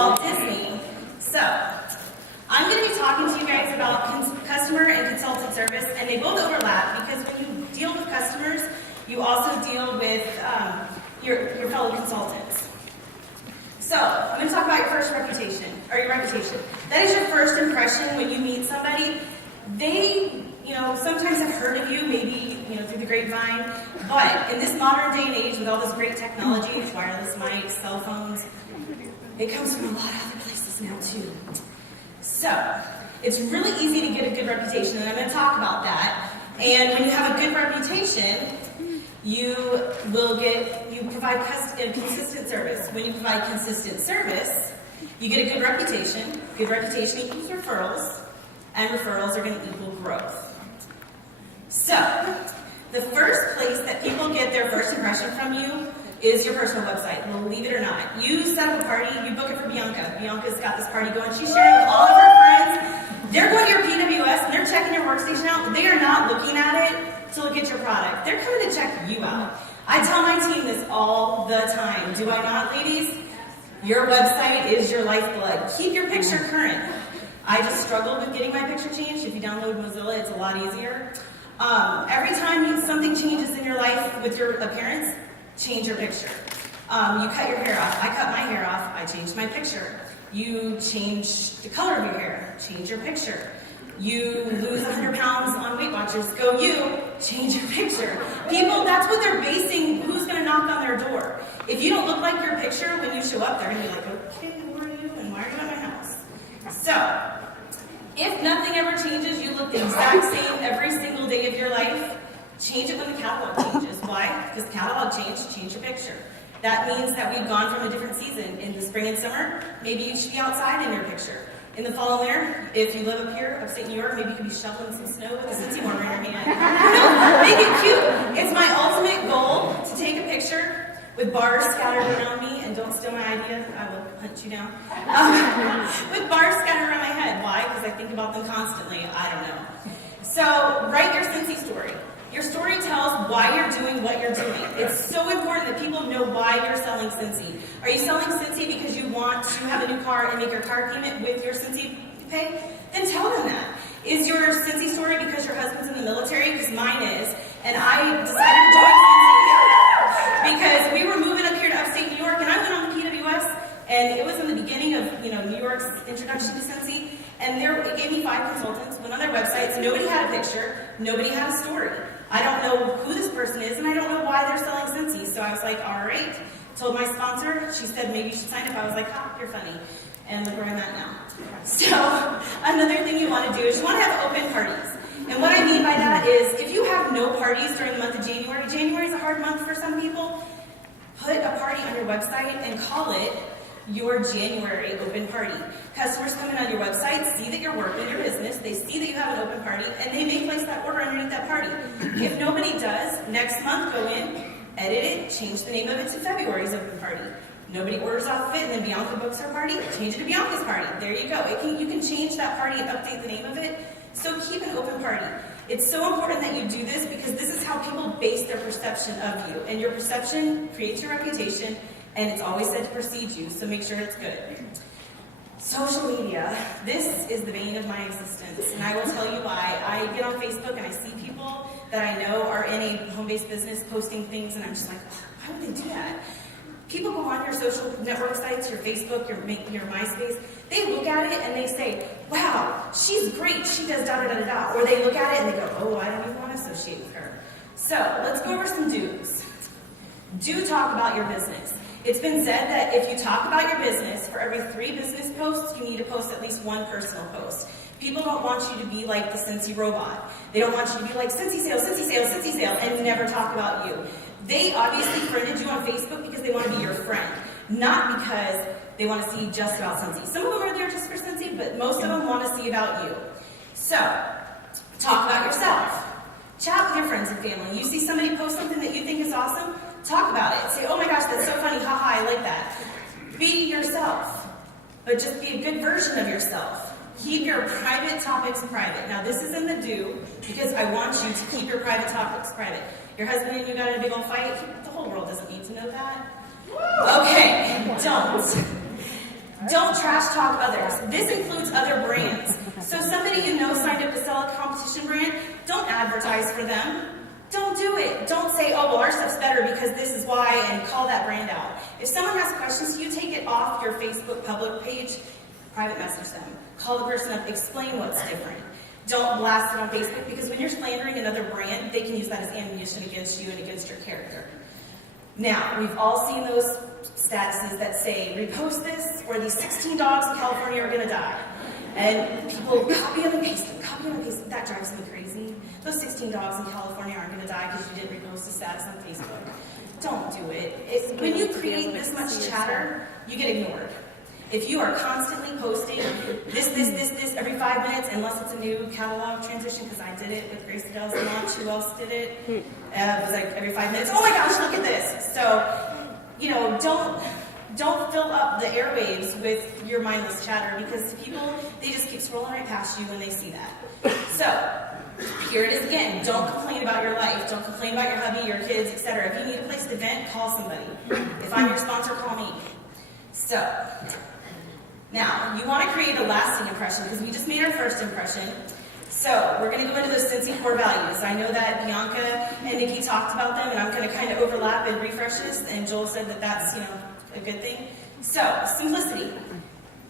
Walt Disney. So, I'm going to be talking to you guys about customer and consultant service, and they both overlap because when you deal with customers, you also deal with your fellow consultants. So, I'm going to talk about your first reputation, or your reputation. That is your first impression when you meet somebody. They, sometimes have heard of you, maybe, through the grapevine, but in this modern day and age with all this great technology, wireless mics, cell phones, it comes from a lot of other places now too. So, it's really easy to get a good reputation, and I'm going to talk about that. And when you have a good reputation, you provide consistent service. When you provide consistent service, you get a good reputation. Good reputation equals referrals, and referrals are going to equal growth. So, the first place that people get their first impression from you is your personal website, believe it or not. You set up a party, you book it for Bianca. Bianca's got this party going, she's sharing with all of her friends. They're going to your PWS and they're checking your workstation out. They are not looking at it to look at your product. They're coming to check you out. I tell my team this all the time. Do I not, ladies? Your website is your lifeblood. Keep your picture current. I just struggled with getting my picture changed. If you download Mozilla, it's a lot easier. Every time something changes in your life with your appearance, change your picture. You cut your hair off. I cut my hair off. I changed my picture. You change the color of your hair. Change your picture. You lose 100 pounds on Weight Watchers. Go you. Change your picture. People, that's what they're basing who's going to knock on their door. If you don't look like your picture when you show up, they're going to be like, okay, who are you and why are you at my house? So, if nothing ever changes, you look the exact same every single day of your life, change it when the catalog changes. Why? Because the catalog changed, change your picture. That means that we've gone from a different season. In the spring and summer, maybe you should be outside in your picture. In the fall and winter, if you live up here, upstate New York, maybe you could be shoveling some snow with a Cincy warmer in your hand. Make it cute. It's my ultimate goal to take a picture with bars scattered around me, and don't steal my idea, I will hunt you down. With bars scattered around my head. Why? Because I think about them constantly. I don't know. So, write your Cincy story. Your story tells why you're doing what you're doing. It's so important that people know why you're selling Cincy. Are you selling Cincy because you want to have a new car and make your car payment with your Cincy pay? Then tell them that. Is your Cincy story because your husband's in the military? Because mine is. And I decided to join Cincy because we were moving up here to upstate New York, and I went on the PWS, and it was in the beginning of New York's introduction to Cincy. And it gave me 5 consultants, went on their websites, nobody had a picture, nobody had a story. I don't know who this person is, and I don't know why they're selling Cincy. So I was like, all right. Told my sponsor, she said maybe you should sign up. I was like, you're funny. And look where I'm at now. So another thing you want to do is you want to have open parties. And what I mean by that is if you have no parties during the month of January, January is a hard month for some people, put a party on your website and call it your January open party. Customers come in on your website, see that you're working your business, they see that you have an open party, and they may place that order underneath that party. If nobody does, next month go in, edit it, change the name of it to February's open party. Nobody orders off of it, and then Bianca books her party, change it to Bianca's party. There you go. You can change that party and update the name of it, so keep an open party. It's so important that you do this because this is how people base their perception of you, and your perception creates your reputation, and it's always said to precede you, so make sure it's good. Social media. This is the bane of my existence, and I will tell you why. I get on Facebook and I see people that I know are in a home-based business posting things, and I'm just like, why would they do that? People go on your social network sites, your Facebook, your MySpace, they look at it and they say, wow, she's great, she does da-da-da-da-da. Or they look at it and they go, oh, I don't even want to associate with her. So, let's go over some do's. Do talk about your business. It's been said that if you talk about your business, for every 3 business posts, you need to post at least 1 personal post. People don't want you to be like the Cincy robot. They don't want you to be like, Cincy sale, Cincy sale, Cincy sale, and never talk about you. They obviously friended you on Facebook because they want to be your friend, not because they want to see just about Cincy. Some of them are there just for Cincy, but most of them want to see about you. So, talk about yourself. Chat with your friends and family. You see somebody post something that you think is awesome, talk about it. Say, oh my gosh, that's so funny, haha, I like that. Be yourself, but just be a good version of yourself. Keep your private topics private. Now this is in the do, because I want you to keep your private topics private. Your husband and you got in a big old fight, the whole world doesn't need to know that. Okay, don't. Don't trash talk others. This includes other brands. So somebody you know signed up to sell a competition brand, don't advertise for them. Don't do it. Don't say, oh, well, our stuff's better because this is why, and call that brand out. If someone has questions, you take it off your Facebook public page, private message them. Call the person up, explain what's different. Don't blast it on Facebook, because when you're slandering another brand, they can use that as ammunition against you and against your character. Now, we've all seen those statuses that say, repost this, or these 16 dogs in California are going to die. And people copy them and paste them, copy them and paste them. That drives me crazy. Those 16 dogs in California aren't going to die because you didn't repost a status on Facebook. Don't do it. When you create this much chatter, you get ignored. If you are constantly posting this every 5 minutes, unless it's a new catalog transition, because I did it with Grace Adele's launch. Who else did it? It was like every 5 minutes. Oh my gosh, look at this. So, don't fill up the airwaves with your mindless chatter, because people, they just keep scrolling right past you when they see that. So, here it is again. Don't complain about your life. Don't complain about your hubby, your kids, etc. If you need a place to vent, call somebody. If I'm your sponsor, call me. So, now, you want to create a lasting impression, because we just made our first impression. So, we're going to go into those Cincy core values. I know that Bianca and Nikki talked about them, and I'm going to kind of overlap and refresh this, and Joel said that that's, a good thing. So, simplicity.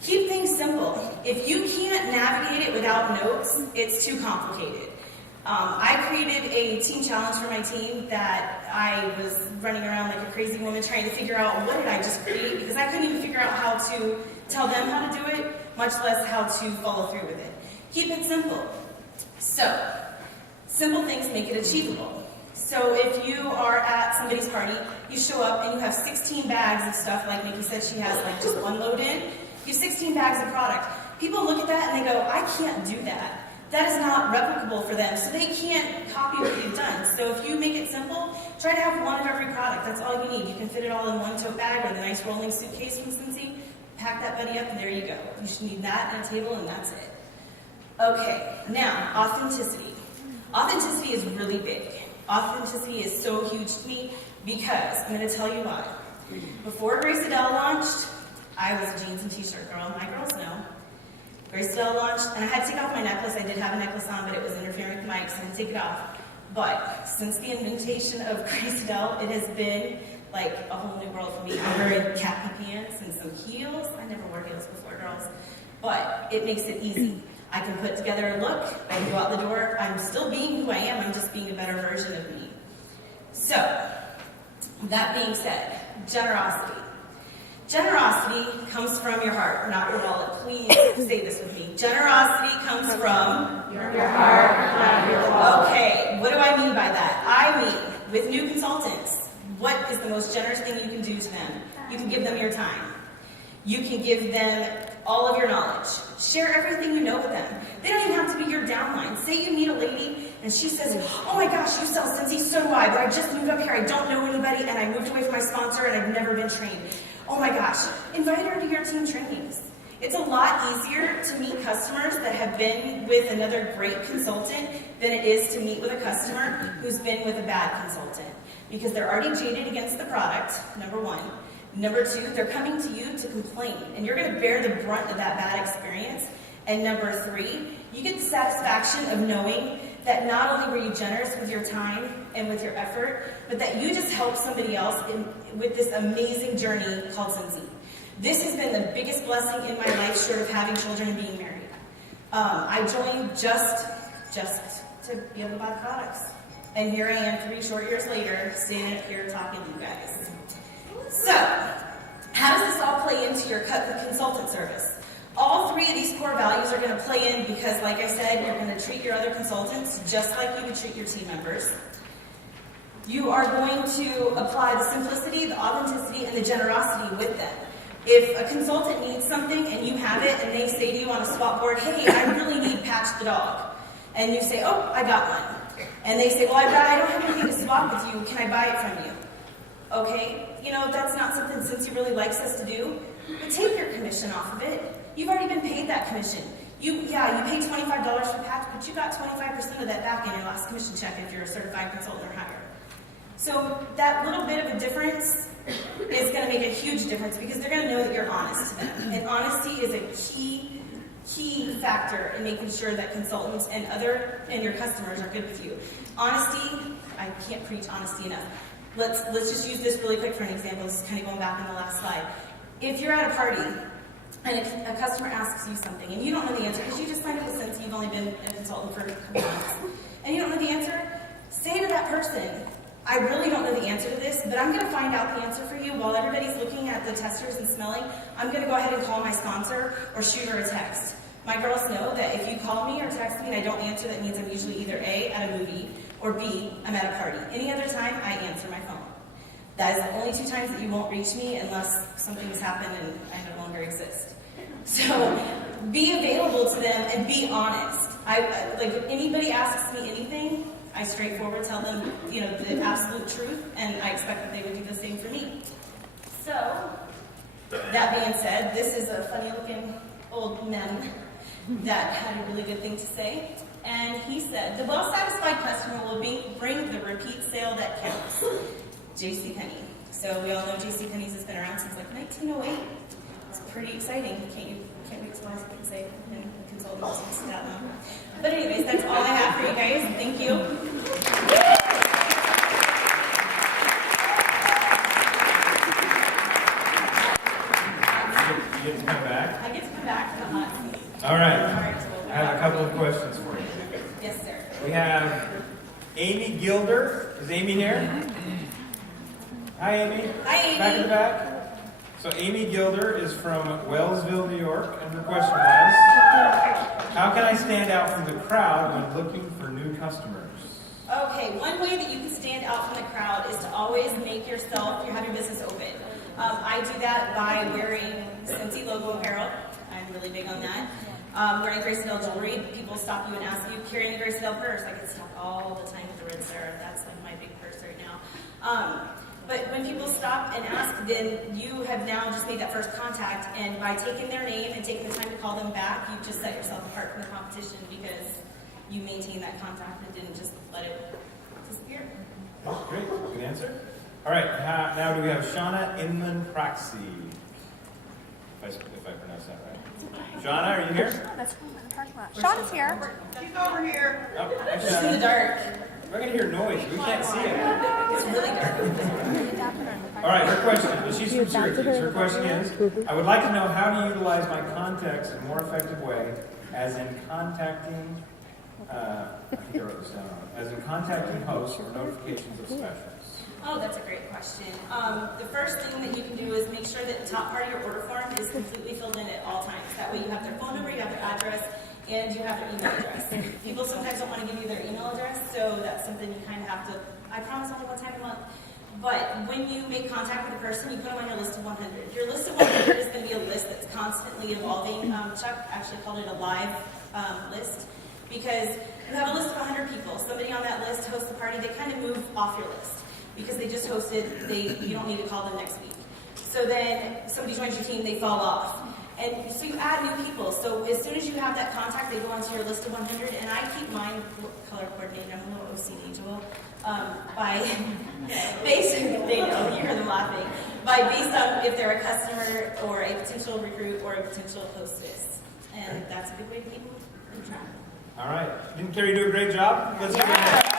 Keep things simple. If you can't navigate it without notes, it's too complicated. I created a team challenge for my team that I was running around like a crazy woman trying to figure out what did I just create, because I couldn't even figure out how to tell them how to do it, much less how to follow through with it. Keep it simple. So, simple things make it achievable. So if you are at somebody's party, you show up and you have 16 bags of stuff, like Nikki said she has like just one load in, you have 16 bags of product. People look at that and they go, I can't do that. That is not replicable for them, so they can't copy what you've done. So if you make it simple, try to have one of every product. That's all you need. You can fit it all in one tote bag or the nice rolling suitcase from Cincy. Pack that buddy up and there you go. You should need that and a table and that's it. Okay, now, authenticity. Authenticity is really big. Authenticity is so huge to me because, I'm going to tell you why. Before Grace Adele launched, I was a jeans and t-shirt girl. My girls know. Grace Adele launched, and I had to take off my necklace. I did have a necklace on, but it was interfering with the mic, so I had to take it off. But since the invention of Grace Adele, it has been like a whole new world for me. I'm wearing khaki pants and some heels. I never wore heels before, girls. But it makes it easy. I can put together a look. I can go out the door. I'm still being who I am. I'm just being a better version of me. So, that being said, generosity. Generosity comes from your heart, not your wallet. Please say this with me. Generosity comes from your heart, not your wallet. Okay, what do I mean by that? I mean, with new consultants, what is the most generous thing you can do to them? You can give them your time. You can give them all of your knowledge. Share everything you know with them. They don't even have to be your downline. Say you meet a lady and she says, oh my gosh, you sell Cincy, so do I, but I just moved up here, I don't know anybody, and I moved away from my sponsor and I've never been trained. Oh my gosh, invite her to your team trainings. It's a lot easier to meet customers that have been with another great consultant than it is to meet with a customer who's been with a bad consultant, because they're already jaded against the product, number one. Number two, they're coming to you to complain, and you're going to bear the brunt of that bad experience. And number three, you get the satisfaction of knowing that not only were you generous with your time and with your effort, but that you just helped somebody else with this amazing journey called Cincy. This has been the biggest blessing in my life, short of having children and being married. I joined just to be able to buy the products. And here I am 3 short years later, standing up here talking to you guys. So, how does this all play into your consultant service? All 3 of these core values are going to play in because, like I said, you're going to treat your other consultants just like you would treat your team members. You are going to apply the simplicity, the authenticity, and the generosity with them. If a consultant needs something and you have it and they say to you on a swap board, hey, I really need Patch the dog. And you say, oh, I got one. And they say, well, I don't have anything to swap with you. Can I buy it from you? Okay, that's not something Cincy really likes us to do, but take your commission off of it. You've already been paid that commission. You paid $25 for Patch, but you got 25% of that back in your last commission check if you're a certified consultant or higher. So that little bit of a difference is going to to make a huge difference because they're going to know that you're honest to them. And honesty is a key factor in making sure that consultants and your customers are good with you. Honesty, I can't preach honesty enough. Let's just use this really quick for an example. This is kind of going back on the last slide. If you're at a party and a customer asks you something and you don't know the answer because you just signed up with Sense, you've only been a consultant for a couple months, and you don't know the answer, say to that person, I really don't know the answer to this, but I'm going to find out the answer for you. While everybody's looking at the testers and smelling, I'm going to go ahead and call my sponsor or shoot her a text. My girls know that if you call me or text me and I don't answer, that means I'm usually either A, at a movie, or B, I'm at a party. Any other time, I answer my phone. That is the only 2 times that you won't reach me unless something has happened and I no longer exist. So be available to them and be honest. Like if anybody asks me anything, I straightforward tell them, the absolute truth, and I expect that they would do the same for me. So, that being said, this is a funny-looking old man that had a really good thing to say. And he said, the well-satisfied customer will bring the repeat sale that counts. JCPenney. So we all know JCPenney's has been around since like 1908. It's pretty exciting. Can't wait to learn what you can say in consulting business that one. But anyways, that's all I have for you guys. Thank you. You get to come back? I get to come back to the hot seat. All right. I have a couple of questions for you. Yes, sir. We have Amy Gilder. Is Amy here? Hi, Amy. Hi, Amy. Back in the back. So Amy Gilder is from Wellsville, New York, and her question was, how can I stand out from the crowd when looking for new customers? Okay, one way that you can stand out from the crowd is to always make you have your business open. I do that by wearing Scentsy logo apparel. I'm really big on that. Wearing Grace Adele jewelry. People stop you and ask you, carrying a Grace Adele purse. I get stopped all the time with the red Sarah. That's like my big purse right now. But when people stop and ask, then you have now just made that first contact, and by taking their name and taking the time to call them back, you've just set yourself apart from the competition because you maintained that contact and didn't just let it disappear. Oh, great. Good answer. All right. Now do we have Shauna Inman-Praxi? If I pronounce that right. Shauna, are you here? That's in the parking lot. Sean's here. She's over here. Oh, hi, She's in the Shauna. dark. We're going to hear noise. We can't see it. It's really dark. All right, her question. She's from Syracuse. Her question is, I would like to know how to utilize my contacts in a more effective way, as in contacting, I think I wrote this down wrong, as in contacting hosts or notifications of specials. Oh, that's a great question. The first thing that you can do is make sure that the top part of your order form is completely filled in at all times. That way you have their phone number, you have their address, and you have their email address. People sometimes don't want to give you their email address, so that's something you kind of have to, I promise only one time a month. But when you make contact with a person, you put them on your list of 100. Your list of 100 is going to be a list that's constantly evolving. Chuck actually called it a live list because you have a list of 100 people. Somebody on that list hosts a party, they kind of move off your list because they just hosted, you don't need to call them next week. So then somebody joins your team, they fall off. And so you add new people. So as soon as you have that contact, they go onto your list of 100. And I keep mine color coordinated. I'm a little OCD, Joel. Based on if they're a customer or a potential recruit or a potential hostess. And that's a good way to keep them on track. All right. Didn't Carrie do a great job? Let's give her a hand.